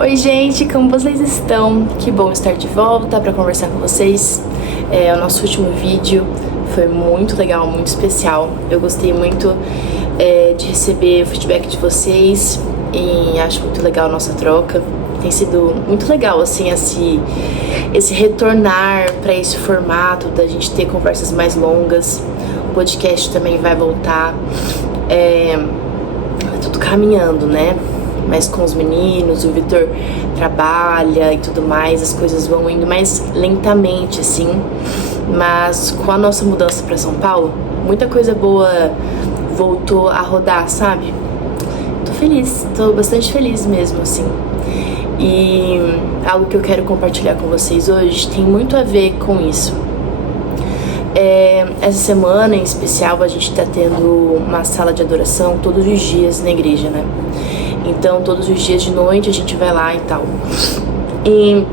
Oi gente, como vocês estão? Que bom estar de volta para conversar com vocês. O nosso último vídeo foi muito legal, muito especial. Eu gostei muito de receber o feedback de vocês e acho muito legal a nossa troca. Tem sido muito legal assim esse retornar para esse formato da gente ter conversas mais longas. O podcast também vai voltar. Tá tudo caminhando, né? Mas com os meninos, o Vitor trabalha e tudo mais, as coisas vão indo mais lentamente, assim. Mas com a nossa mudança para São Paulo, muita coisa boa voltou a rodar, sabe? Tô feliz, tô bastante feliz mesmo, assim. E algo que eu quero compartilhar com vocês hoje tem muito a ver com isso. Essa semana em especial a gente tá tendo uma sala de adoração todos os dias na igreja, né? Então todos os dias de noite a gente vai lá e tal. E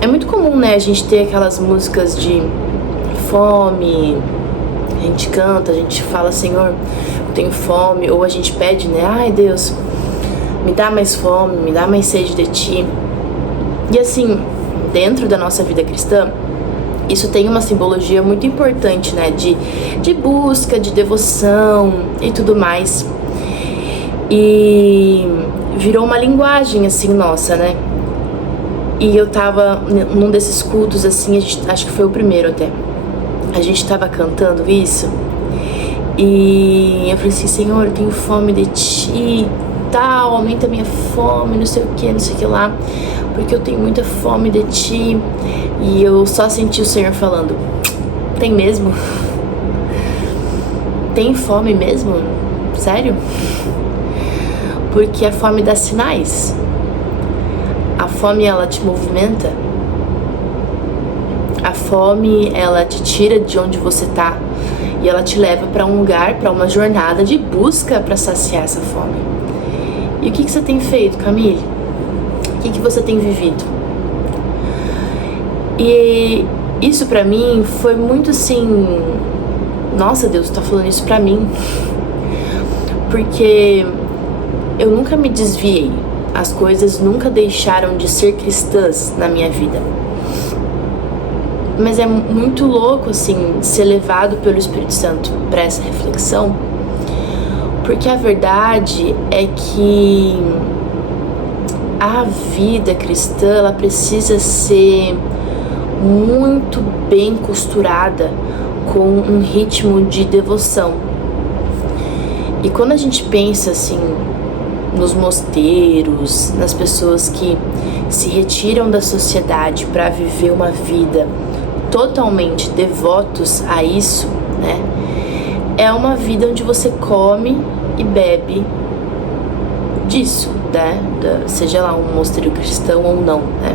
é muito comum, né, a gente ter aquelas músicas de fome. A gente canta, a gente fala, Senhor, eu tenho fome. Ou a gente pede, né, ai Deus, me dá mais fome, me dá mais sede de Ti. E assim, dentro da nossa vida cristã, isso tem uma simbologia muito importante, né, de busca, de devoção e tudo mais. E virou uma linguagem, assim, nossa, né? E eu tava num desses cultos, assim, acho que foi o primeiro até. A gente tava cantando isso. E eu falei assim, Senhor, eu tenho fome de Ti, tal, aumenta a minha fome, não sei o que lá. Porque eu tenho muita fome de Ti. E eu só senti o Senhor falando, tem mesmo? Tem fome mesmo? Sério? Porque a fome dá sinais. A fome, ela te movimenta. A fome, ela te tira de onde você tá e ela te leva para um lugar, para uma jornada de busca para saciar essa fome. E o que você tem feito, Camille? O que você tem vivido? E isso pra mim foi muito assim, nossa, Deus tá falando isso pra mim. Porque eu nunca me desviei, as coisas nunca deixaram de ser cristãs na minha vida. Mas é muito louco, assim, ser levado pelo Espírito Santo para essa reflexão, porque a verdade é que a vida cristã, ela precisa ser muito bem costurada com um ritmo de devoção. E quando a gente pensa, assim, nos mosteiros, nas pessoas que se retiram da sociedade para viver uma vida totalmente devotos a isso, né? É uma vida onde você come e bebe disso, né? Seja lá um mosteiro cristão ou não, né?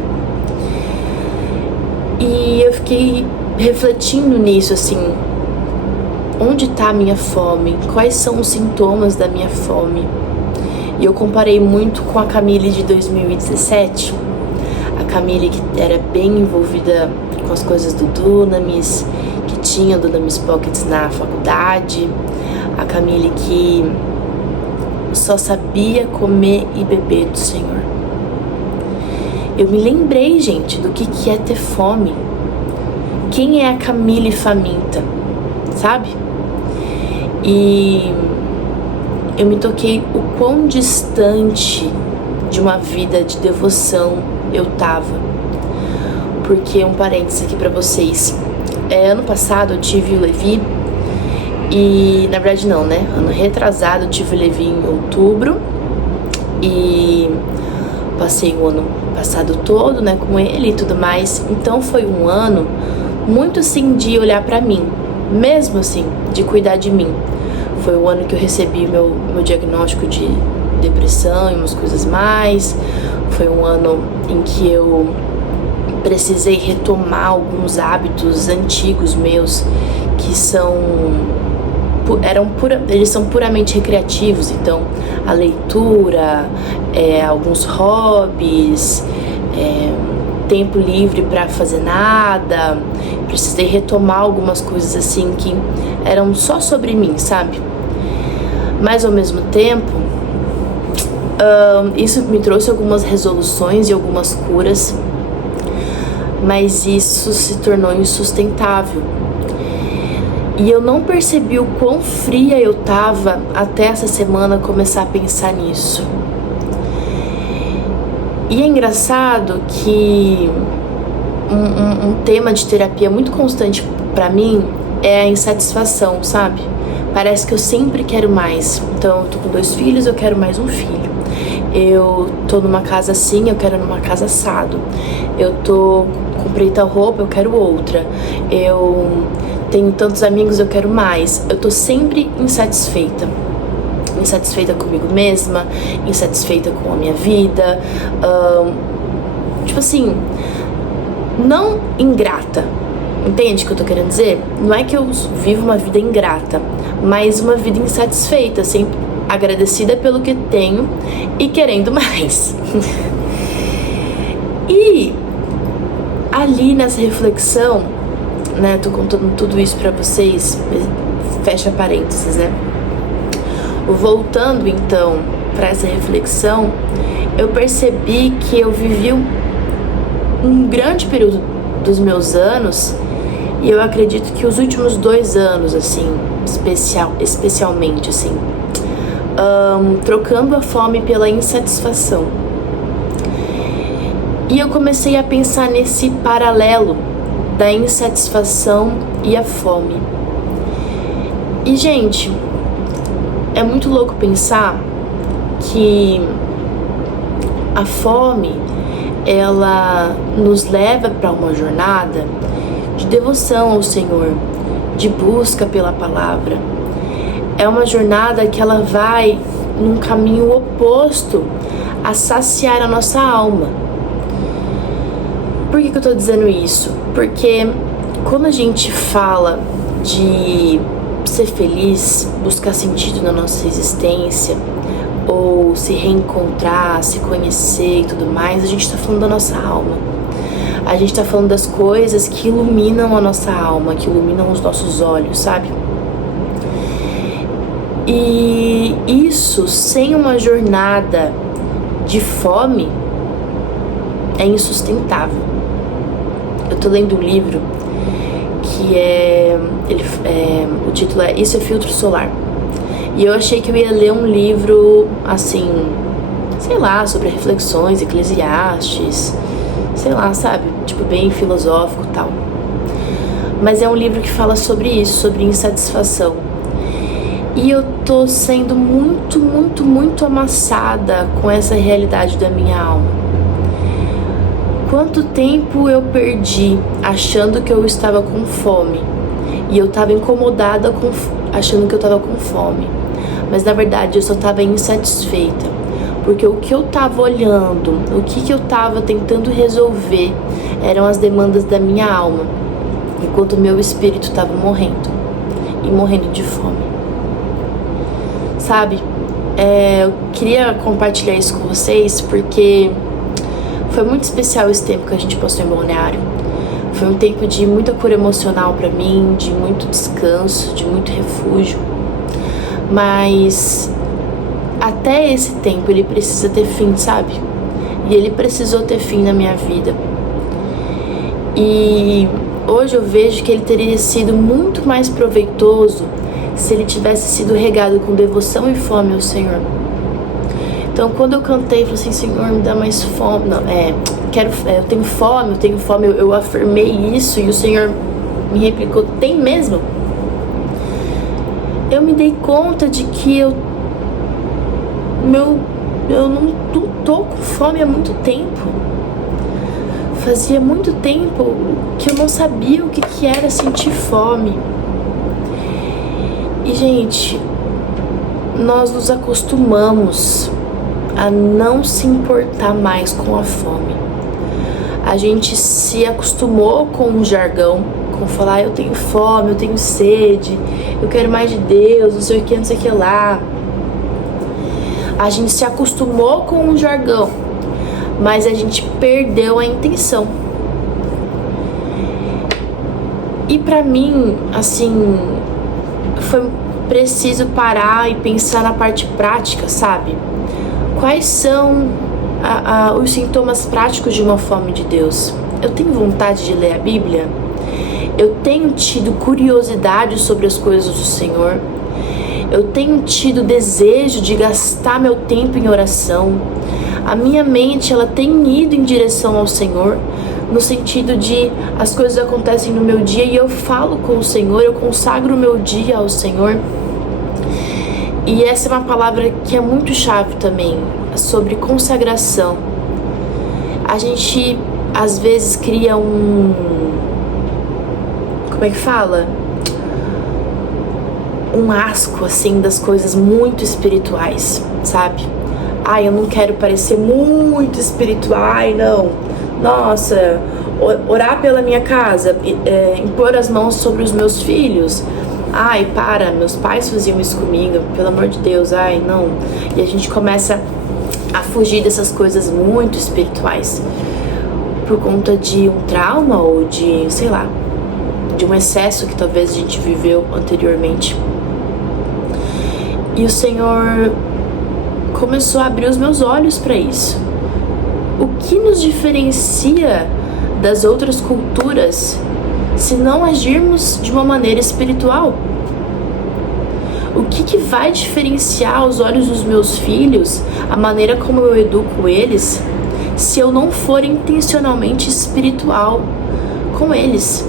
E eu fiquei refletindo nisso, assim, onde está a minha fome? Quais são os sintomas da minha fome? E eu comparei muito com a Camille de 2017, a Camille que era bem envolvida com as coisas do Dunamis, que tinha Dunamis Pockets na faculdade, a Camille que só sabia comer e beber do Senhor. Eu me lembrei, gente, do que é ter fome. Quem é a Camille faminta, sabe? E eu me toquei o quão distante de uma vida de devoção eu tava. Porque, um parênteses aqui pra vocês, ano passado eu tive o Levi, e na verdade não, né? Ano retrasado eu tive o Levi em outubro, e passei o ano passado todo, né, com ele e tudo mais. Então foi um ano muito assim de olhar pra mim, mesmo assim, de cuidar de mim. Foi o ano que eu recebi meu diagnóstico de depressão e umas coisas mais. Foi um ano em que eu precisei retomar alguns hábitos antigos meus que eles são puramente recreativos. Então, a leitura, alguns hobbies, tempo livre para fazer nada. Precisei retomar algumas coisas assim que eram só sobre mim, sabe? Mas ao mesmo tempo, Isso me trouxe algumas resoluções e algumas curas, mas isso se tornou insustentável. E eu não percebi o quão fria eu tava até essa semana começar a pensar nisso. E é engraçado que um tema de terapia muito constante pra mim é a insatisfação, sabe? Parece que eu sempre quero mais. Então, eu tô com 2 filhos, eu quero mais um filho. Eu tô numa casa assim, eu quero numa casa assado. Comprei tal roupa, eu quero outra. Eu tenho tantos amigos, eu quero mais. Eu tô sempre insatisfeita. Insatisfeita comigo mesma, insatisfeita com a minha vida. Tipo assim, não ingrata. Entende o que eu tô querendo dizer? Não é que eu vivo uma vida ingrata, mas uma vida insatisfeita, sempre agradecida pelo que tenho e querendo mais. E ali nessa reflexão, né, tô contando tudo isso pra vocês, fecha parênteses, né? Voltando então pra essa reflexão, eu percebi que eu vivi um grande período dos meus anos, e eu acredito que os últimos 2 anos, assim, especialmente, assim, trocando a fome pela insatisfação. E eu comecei a pensar nesse paralelo da insatisfação e a fome. E, gente, é muito louco pensar que a fome, ela nos leva para uma jornada de devoção ao Senhor, de busca pela palavra. É uma jornada que ela vai num caminho oposto a saciar a nossa alma. Por que eu tô dizendo isso? Porque quando a gente fala de ser feliz, buscar sentido na nossa existência, ou se reencontrar, se conhecer e tudo mais, a gente tá falando da nossa alma. A gente tá falando das coisas que iluminam a nossa alma, que iluminam os nossos olhos, sabe? E isso, sem uma jornada de fome, é insustentável. Eu tô lendo um livro que o título é Isso é Filtro Solar. E eu achei que eu ia ler um livro, assim, sei lá, sobre reflexões, Eclesiastes, sei lá, sabe? Tipo, bem filosófico e tal. Mas é um livro que fala sobre isso, sobre insatisfação. E eu tô sendo muito, muito, muito amassada com essa realidade da minha alma. Quanto tempo eu perdi achando que eu estava com fome. E eu tava incomodada achando que eu tava com fome. Mas na verdade eu só tava insatisfeita. Porque o que eu tava olhando, o que eu tava tentando resolver eram as demandas da minha alma. Enquanto o meu espírito tava morrendo. E morrendo de fome. Sabe? Eu queria compartilhar isso com vocês porque foi muito especial esse tempo que a gente passou em Balneário. Foi um tempo de muita cura emocional pra mim, de muito descanso, de muito refúgio. Mas até esse tempo ele precisa ter fim, sabe? E ele precisou ter fim na minha vida. E hoje eu vejo que ele teria sido muito mais proveitoso se ele tivesse sido regado com devoção e fome ao Senhor. Então quando eu cantei, eu falei assim, Senhor, me dá mais fome. Não, eu tenho fome, eu afirmei isso e o Senhor me replicou, tem mesmo? Eu me dei conta de que eu não tô com fome há muito tempo. Fazia muito tempo que eu não sabia o que era sentir fome. E, gente, nós nos acostumamos a não se importar mais com a fome. A gente se acostumou com um jargão, com falar, eu tenho fome, eu tenho sede, eu quero mais de Deus, não sei o que, não sei o que lá. A gente se acostumou com um jargão, mas a gente perdeu a intenção. E pra mim, assim, foi preciso parar e pensar na parte prática, sabe? Quais são os sintomas práticos de uma fome de Deus? Eu tenho vontade de ler a Bíblia? Eu tenho tido curiosidade sobre as coisas do Senhor? Eu tenho tido desejo de gastar meu tempo em oração? A minha mente, ela tem ido em direção ao Senhor, no sentido de as coisas acontecem no meu dia e eu falo com o Senhor, eu consagro o meu dia ao Senhor. E essa é uma palavra que é muito chave também, sobre consagração. A gente às vezes cria como é que fala? Um asco assim das coisas muito espirituais, sabe? Ai, eu não quero parecer muito espiritual, ai não. Nossa, orar pela minha casa, impor as mãos sobre os meus filhos. Ai, meus pais faziam isso comigo, pelo amor de Deus, ai, não. E a gente começa a fugir dessas coisas muito espirituais por conta de um trauma ou de, sei lá, de um excesso que talvez a gente viveu anteriormente. E o Senhor começou a abrir os meus olhos para isso. O que nos diferencia das outras culturas se não agirmos de uma maneira espiritual? O que vai diferenciar aos olhos dos meus filhos a maneira como eu educo eles se eu não for intencionalmente espiritual com eles?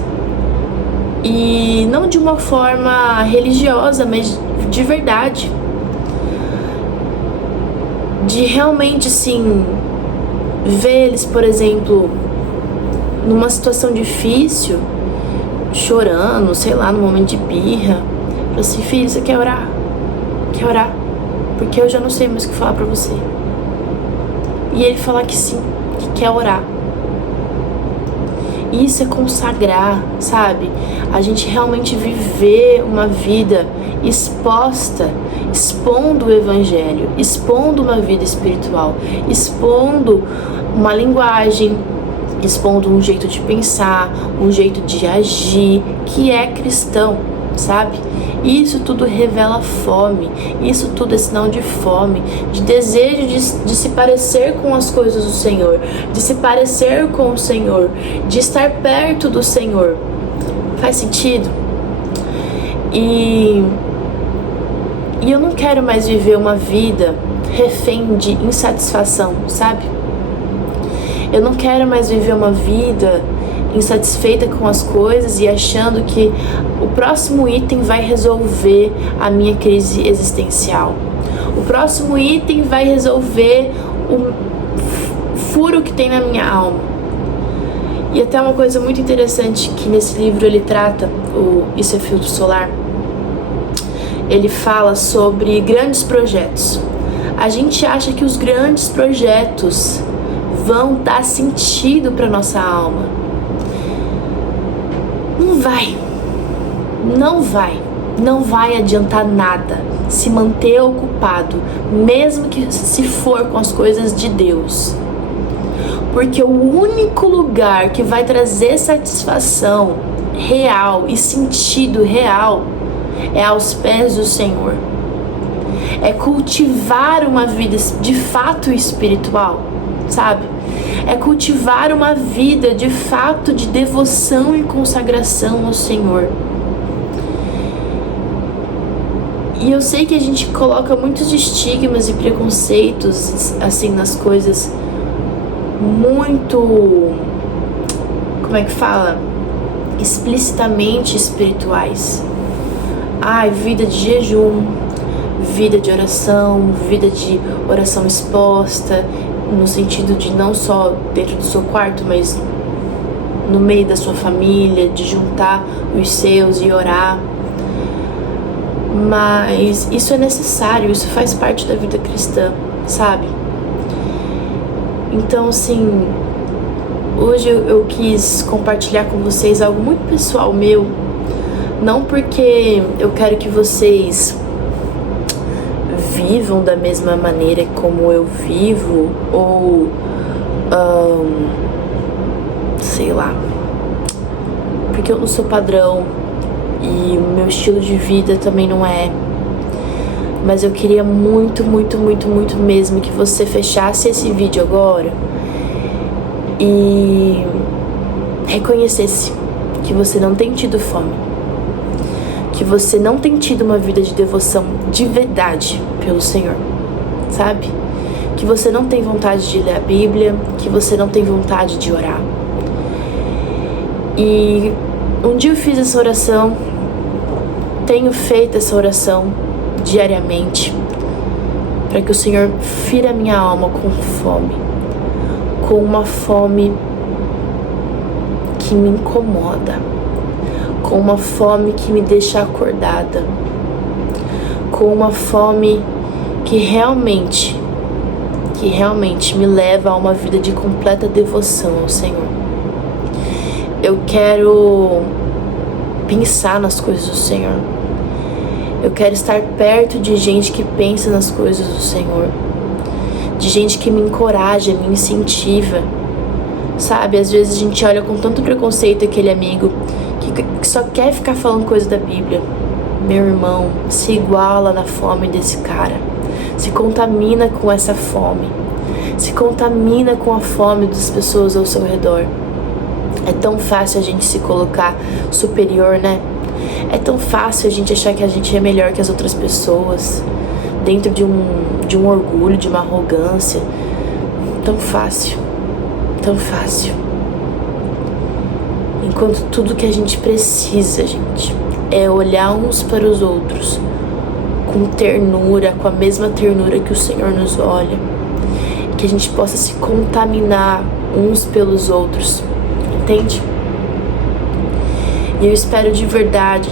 E não de uma forma religiosa, mas de verdade. De realmente, sim, ver eles, por exemplo, numa situação difícil, chorando, sei lá, num momento de birra. Falei assim, filho, você quer orar? Quer orar? Porque eu já não sei mais o que falar pra você. E ele falar que sim, que quer orar. Isso é consagrar, sabe? A gente realmente viver uma vida exposta, expondo o Evangelho, expondo uma vida espiritual, expondo uma linguagem, expondo um jeito de pensar, um jeito de agir, que é cristão, sabe? Isso tudo revela fome, isso tudo é sinal de fome, de desejo de se parecer com as coisas do Senhor, de se parecer com o Senhor, de estar perto do Senhor. Faz sentido? E eu não quero mais viver uma vida refém de insatisfação, sabe? Eu não quero mais viver uma vida insatisfeita com as coisas e achando que o próximo item vai resolver a minha crise existencial. O próximo item vai resolver o furo que tem na minha alma. E até uma coisa muito interessante que nesse livro ele trata, Isso é Filtro Solar, ele fala sobre grandes projetos. A gente acha que os grandes projetos vão dar sentido para nossa alma. Não vai adiantar nada se manter ocupado, mesmo que se for com as coisas de Deus. Porque o único lugar que vai trazer satisfação real e sentido real é aos pés do Senhor. É cultivar uma vida de fato espiritual, sabe? É cultivar uma vida de fato de devoção e consagração ao Senhor. E eu sei que a gente coloca muitos estigmas e preconceitos assim nas coisas muito, como é que fala? Explicitamente espirituais. Vida de jejum, vida de oração exposta, no sentido de não só dentro do seu quarto, mas no meio da sua família, de juntar os seus e orar. Mas isso é necessário, isso faz parte da vida cristã, sabe? Então, assim, hoje eu quis compartilhar com vocês algo muito pessoal meu, não porque eu quero que vocês vivam da mesma maneira como eu vivo, ou sei lá, porque eu não sou padrão e o meu estilo de vida também não é, Mas eu queria muito, muito, muito, muito mesmo que você fechasse esse vídeo agora e reconhecesse que você não tem tido fome, que você não tem tido uma vida de devoção de verdade pelo Senhor, sabe? Que você não tem vontade de ler a Bíblia, que você não tem vontade de orar. E um dia eu fiz essa oração, tenho feito essa oração diariamente, para que o Senhor fira minha alma com fome, com uma fome que me incomoda, com uma fome que me deixa acordada, com uma fome que realmente me leva a uma vida de completa devoção ao Senhor. Eu quero pensar nas coisas do Senhor. Eu quero estar perto de gente que pensa nas coisas do Senhor, de gente que me encoraja, me incentiva. Sabe, às vezes a gente olha com tanto preconceito aquele amigo que só quer ficar falando coisa da Bíblia. Meu irmão, se iguala na fome desse cara, se contamina com essa fome, se contamina com a fome das pessoas ao seu redor. É tão fácil a gente se colocar superior, né? É tão fácil a gente achar que a gente é melhor que as outras pessoas, dentro de um orgulho, de uma arrogância. Tão fácil, tão fácil. Enquanto tudo que a gente precisa, gente, é olhar uns para os outros com ternura, com a mesma ternura que o Senhor nos olha. Que a gente possa se contaminar uns pelos outros, entende? E eu espero de verdade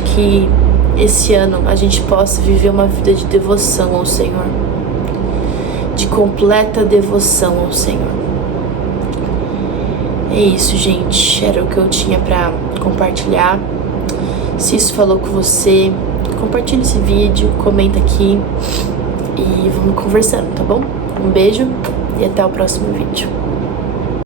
que esse ano a gente possa viver uma vida de devoção ao Senhor, de completa devoção ao Senhor. É isso, gente, era o que eu tinha pra compartilhar. Se isso falou com você, compartilha esse vídeo, comenta aqui e vamos conversando, tá bom? Um beijo e até o próximo vídeo.